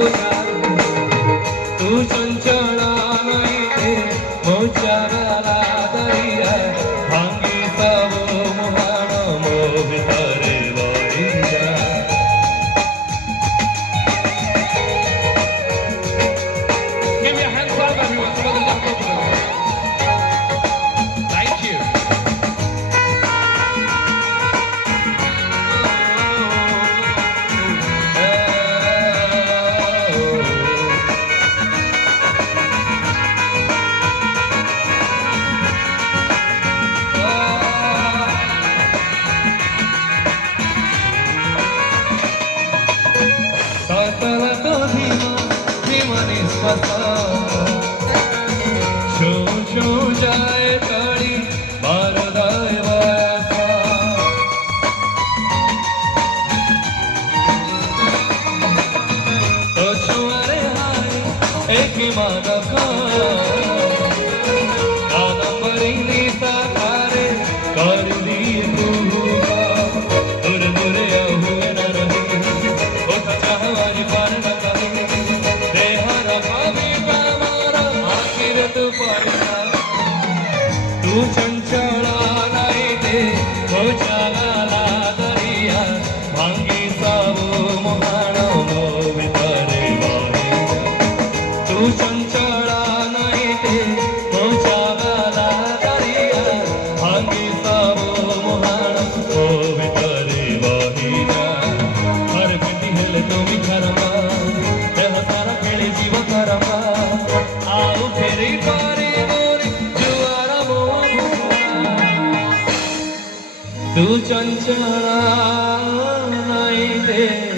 बुझा तू चंचला नहीं थे मोचा वाला दरिया भांगी सब मुहान मो भितरे बही जा Give me a hand clap everyone for the love of Thank you. Show show जाए कड़ी बारदाय वासा तो छुआरे हाय एक मादका कादंबरी नीता कारे कर दी तूगा दूर दूर हुए न रही ओठा चाहवारी पार न कही तू चंचला नहीं दे मोचा वाला दरिया भांगी सब मुहान मो भितरे बही तू चंचला नहीं दे मोचा वाला दरिया भांगी सब मुहान मो भितरे बही जा हर गति हेले तुमी खरमा देह सारा खेले जीव करमा आओ फेरी पारे तू चंचला नहीं दे